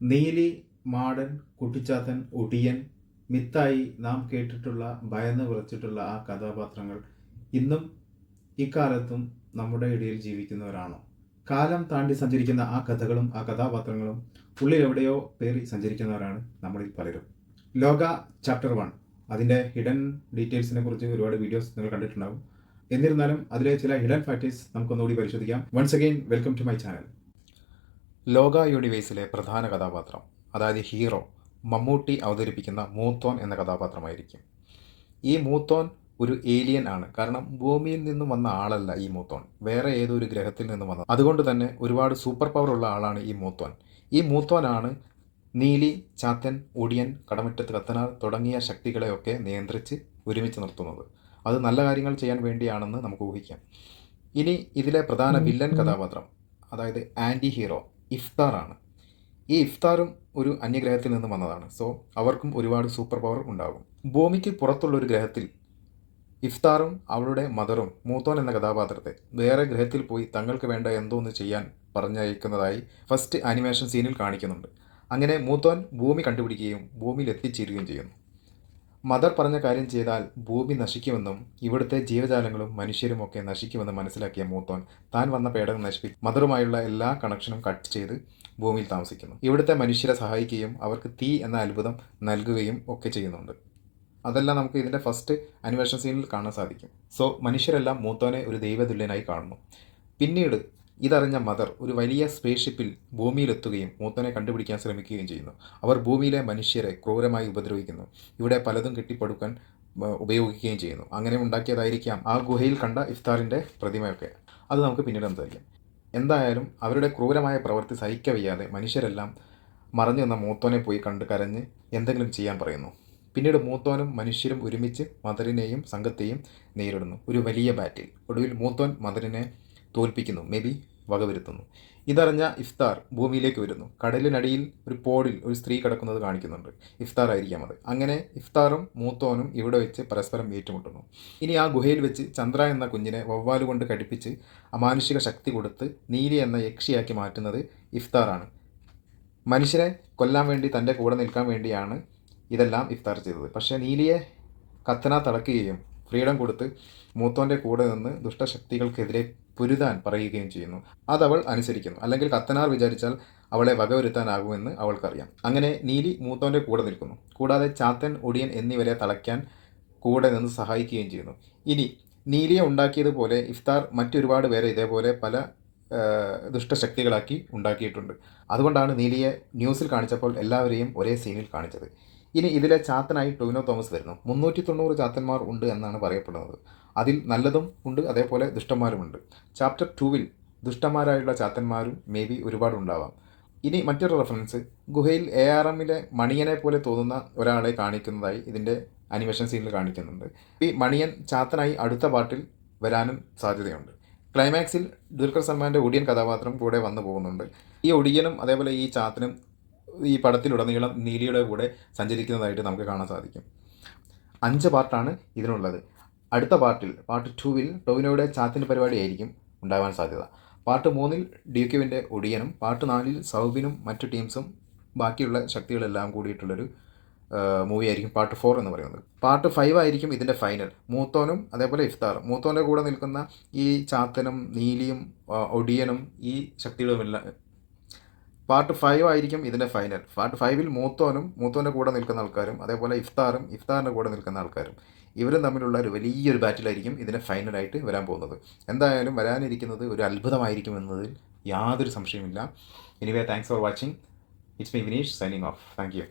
നീലി, മാടൻ, കുട്ടിച്ചാത്തൻ, ഒടിയൻ, മിത്തായി നാം കേട്ടിട്ടുള്ള ഭയന്ന് വിറച്ചിട്ടുള്ള ആ കഥാപാത്രങ്ങൾ ഇന്നും ഇക്കാലത്തും നമ്മുടെ ഇടയിൽ ജീവിക്കുന്നവരാണോ? കാലം താണ്ടി സഞ്ചരിക്കുന്ന ആ കഥകളും ആ കഥാപാത്രങ്ങളും ഉള്ളിൽ എവിടെയോ പേറി സഞ്ചരിക്കുന്നവരാണ് നമ്മളിൽ പലരും. ലോക ചാപ്റ്റർ 1 അതിൻ്റെ ഹിഡൻ ഡീറ്റെയിൽസിനെ കുറിച്ച് ഒരുപാട് വീഡിയോസ് നിങ്ങൾ കണ്ടിട്ടുണ്ടാകും. എന്നിരുന്നാലും അതിലെ ചില ഹിഡൻ ഫാക്ടേഴ്സ് നമുക്കൊന്നുകൂടി പരിശോധിക്കാം. Once again welcome to my channel. ലോക യൂണിവേഴ്സിലെ പ്രധാന കഥാപാത്രം, അതായത് ഹീറോ, മമ്മൂട്ടി അവതരിപ്പിക്കുന്ന മൂത്തോൻ എന്ന കഥാപാത്രമായിരിക്കും. ഈ മൂത്തോൻ ഒരു ഏലിയൻ ആണ്. കാരണം ഭൂമിയിൽ നിന്നും വന്ന ആളല്ല ഈ മൂത്തോൻ, വേറെ ഏതൊരു ഗ്രഹത്തിൽ നിന്നും വന്നത്. അതുകൊണ്ട് തന്നെ ഒരുപാട് സൂപ്പർ പവർ ഉള്ള ആളാണ് ഈ മൂത്തോൻ. ഈ മൂത്തോനാണ് നീലി, ചാത്തൻ, ഒടിയൻ, കടമറ്റത്ത് കത്തനാർ തുടങ്ങിയ ശക്തികളെയൊക്കെ നിയന്ത്രിച്ച് ഒരുമിച്ച് നിർത്തുന്നത്. അത് നല്ല കാര്യങ്ങൾ ചെയ്യാൻ വേണ്ടിയാണെന്ന് നമുക്ക് ഊഹിക്കാം. ഇനി ഇതിലെ പ്രധാന വില്ലൻ കഥാപാത്രം, അതായത് ആൻറ്റി ഹീറോ ഇഫ്താറാണ്. ഈ ഇഫ്താറും ഒരു അന്യഗ്രഹത്തിൽ നിന്ന് വന്നതാണ്. സോ അവർക്കും ഒരുപാട് സൂപ്പർ പവർ ഉണ്ടാകും. ഭൂമിക്ക് പുറത്തുള്ളൊരു ഗ്രഹത്തിൽ ഇഫ്താറും അവളുടെ മദറും മൂത്തോൻ എന്ന കഥാപാത്രത്തെ വേറെ ഗ്രഹത്തിൽ പോയി തങ്ങൾക്ക് വേണ്ട എന്തോന്ന് ചെയ്യാൻ പറഞ്ഞയക്കുന്നതായി ഫസ്റ്റ് ആനിമേഷൻ സീനിൽ കാണിക്കുന്നുണ്ട്. അങ്ങനെ മൂത്തോൻ ഭൂമി കണ്ടുപിടിക്കുകയും ഭൂമിയിൽ എത്തിച്ചേരുകയും ചെയ്യുന്നു. മദർ പറഞ്ഞ കാര്യം ചെയ്താൽ ഭൂമി നശിക്കുമെന്നും ഇവിടുത്തെ ജീവജാലങ്ങളും മനുഷ്യരും ഒക്കെ നശിക്കുമെന്നും മനസ്സിലാക്കിയ മൂത്തോൻ താൻ വന്ന പേടകം നശിപ്പിച്ച് മദറുമായുള്ള എല്ലാ കണക്ഷനും കട്ട് ചെയ്ത് ഭൂമിയിൽ താമസിക്കുന്നു. ഇവിടുത്തെ മനുഷ്യരെ സഹായിക്കുകയും അവർക്ക് തീ എന്ന അത്ഭുതം നൽകുകയും ഒക്കെ ചെയ്യുന്നുണ്ട്. അതെല്ലാം നമുക്ക് ഇതിൻ്റെ ഫസ്റ്റ് അനിമേഷൻ സീനിൽ കാണാൻ സാധിക്കും. സോ മനുഷ്യരെല്ലാം മൂത്തോനെ ഒരു ദൈവതുല്യനായി കാണുന്നു. പിന്നീട് ഇതറിഞ്ഞ മദർ ഒരു വലിയ സ്പേസ് ഷിപ്പിൽ ഭൂമിയിലെത്തുകയും മൂത്തോനെ കണ്ടുപിടിക്കാൻ ശ്രമിക്കുകയും ചെയ്യുന്നു. അവർ ഭൂമിയിലെ മനുഷ്യരെ ക്രൂരമായി ഉപദ്രവിക്കുന്നു. ഇവിടെ പലതും കെട്ടിപ്പടുക്കാൻ ഉപയോഗിക്കുകയും ചെയ്യുന്നു. അങ്ങനെ ഉണ്ടാക്കിയതായിരിക്കാം ആ ഗുഹയിൽ കണ്ട ഇഫ്താറിൻ്റെ പ്രതിമയൊക്കെ. അത് നമുക്ക് പിന്നീട് സംസാരിക്കാം. എന്തായാലും അവരുടെ ക്രൂരമായ പ്രവൃത്തി സഹിക്കവയ്യാതെ മനുഷ്യരെല്ലാം മറഞ്ഞു നിന്ന മൂത്തോനെ പോയി കണ്ട് കരഞ്ഞ് എന്തെങ്കിലും ചെയ്യാൻ പറയുന്നു. പിന്നീട് മൂത്തോനും മനുഷ്യരും ഒരുമിച്ച് മദറിനെയും സംഘത്തെയും നേരിടുന്നു. ഒരു വലിയ ബാറ്റിൽ. ഒടുവിൽ മൂത്തോൻ മദറിനെ തോൽപ്പിക്കുന്നു, മേ ബി വകവരുത്തുന്നു. ഇതറിഞ്ഞ ഇഫ്താർ ഭൂമിയിലേക്ക് വരുന്നു. കടലിനടിയിൽ ഒരു പോഡിൽ ഒരു സ്ത്രീ കിടക്കുന്നത് കാണിക്കുന്നുണ്ട്. ഇഫ്താർ ആയിരിക്കാം അത്. അങ്ങനെ ഇഫ്താറും മൂത്തോനും ഇവിടെ വെച്ച് പരസ്പരം ഏറ്റുമുട്ടുന്നു. ഇനി ആ ഗുഹയിൽ വെച്ച് ചന്ദ്ര എന്ന കുഞ്ഞിനെ വവ്വാലുകൊണ്ട് കടിപ്പിച്ച് അമാനുഷിക ശക്തി കൊടുത്ത് നീലി എന്ന യക്ഷിയാക്കി മാറ്റുന്നത് ഇഫ്താറാണ്. മനുഷ്യരെ കൊല്ലാൻ വേണ്ടി തൻ്റെ കൂടെ നിൽക്കാൻ വേണ്ടിയാണ് ഇതെല്ലാം ഇഫ്താർ ചെയ്തത്. പക്ഷേ നീലിയെ കത്തന തളയ്ക്കുകയും ഫ്രീഡം കൊടുത്ത് മൂത്തോൻ്റെ കൂടെ നിന്ന് ദുഷ്ടശക്തികൾക്കെതിരെ പൊരുതാൻ പറയുകയും ചെയ്യുന്നു. അതവൾ അനുസരിക്കുന്നു. അല്ലെങ്കിൽ കത്തനാർ വിചാരിച്ചാൽ അവളെ വകവരുത്താനാകുമെന്ന് അവൾക്കറിയാം. അങ്ങനെ നീലി മൂത്തോൻ്റെ കൂടെ നിൽക്കുന്നു. കൂടാതെ ചാത്തൻ, ഒടിയൻ എന്നിവരെ തളയ്ക്കാൻ കൂടെ നിന്ന് സഹായിക്കുകയും ചെയ്യുന്നു. ഇനി നീലിയെ ഉണ്ടാക്കിയതുപോലെ ഇഫ്താർ മറ്റൊരുപാട് പേരെ ഇതേപോലെ പല ദുഷ്ടശക്തികളാക്കി ഉണ്ടാക്കിയിട്ടുണ്ട്. അതുകൊണ്ടാണ് നീലിയെ ന്യൂസിൽ കാണിച്ചപ്പോൾ എല്ലാവരെയും ഒരേ സീനിൽ കാണിച്ചത്. ഇനി ഇതിലെ ചാത്തനായി ടൊവിനോ തോമസ് വരുന്നു. 390 ചാത്തന്മാർ ഉണ്ട് എന്നാണ് പറയപ്പെടുന്നത്. അതിൽ നല്ലതും ഉണ്ട്, അതേപോലെ ദുഷ്ടന്മാരുമുണ്ട്. ചാപ്റ്റർ 2 ദുഷ്ടന്മാരായുള്ള ചാത്തന്മാരും മേ ബി ഒരുപാടുണ്ടാവാം. ഇനി മറ്റൊരു റെഫറൻസ്, ഗുഹയിൽ ARMലെ മണിയനെ പോലെ തോന്നുന്ന ഒരാളെ കാണിക്കുന്നതായി ഇതിൻ്റെ അനിമേഷൻ സീനിൽ കാണിക്കുന്നുണ്ട്. ഈ മണിയൻ ചാത്തനായി അടുത്ത പാർട്ടിൽ വരാനും സാധ്യതയുണ്ട്. ക്ലൈമാക്സിൽ ദുൽഖർ സൽമാൻ്റെ ഒടിയൻ കഥാപാത്രം കൂടെ വന്നു പോകുന്നുണ്ട്. ഈ ഒടിയനും അതേപോലെ ഈ ചാത്തനും ഈ പടത്തിലുടനീളം നീലിയുടെ കൂടെ സഞ്ചരിക്കുന്നതായിട്ട് നമുക്ക് കാണാൻ സാധിക്കും. 5 പാർട്ടാണ് ഇതിനുള്ളത്. അടുത്ത പാർട്ട് 2 ടൊവിനോയുടെ ചാത്തിൻ്റെ പരിപാടിയായിരിക്കും ഉണ്ടാകാൻ സാധ്യത. പാർട്ട് 3 ഡ്യൂക്യുവിൻ്റെ ഒടിയനും പാർട്ട് 4 സൗബിനും മറ്റു ടീംസും ബാക്കിയുള്ള ശക്തികളെല്ലാം കൂടിയിട്ടുള്ളൊരു മൂവി ആയിരിക്കും പാർട്ട് 4 എന്ന് പറയുന്നത്. പാർട്ട് 5 ആയിരിക്കും ഇതിൻ്റെ ഫൈനൽ. മൂത്തോനും അതേപോലെ ഇഫ്താറും. മൂത്തോൻ്റെ കൂടെ നിൽക്കുന്ന ഈ ചാത്തനും നീലിയും ഒടിയനും ഈ ശക്തികളുമെല്ലാം. പാർട്ട് 5 ആയിരിക്കും ഇതിൻ്റെ ഫൈനൽ. പാർട്ട് 5 മൂത്തോൻ്റെ കൂടെ നിൽക്കുന്ന ആൾക്കാരും അതേപോലെ ഇഫ്താറിൻ്റെ കൂടെ നിൽക്കുന്ന ആൾക്കാരും ഇവരും തമ്മിലുള്ള ഒരു വലിയൊരു ബാറ്റിലായിരിക്കും ഇതിൻ്റെ ഫൈനലായിട്ട് വരാൻ പോകുന്നത്. എന്തായാലും വരാനിരിക്കുന്നത് ഒരു അത്ഭുതമായിരിക്കും എന്നതിൽ യാതൊരു സംശയമില്ല. Anyway, thanks for watching. It's me Vineesh signing off. Thank you.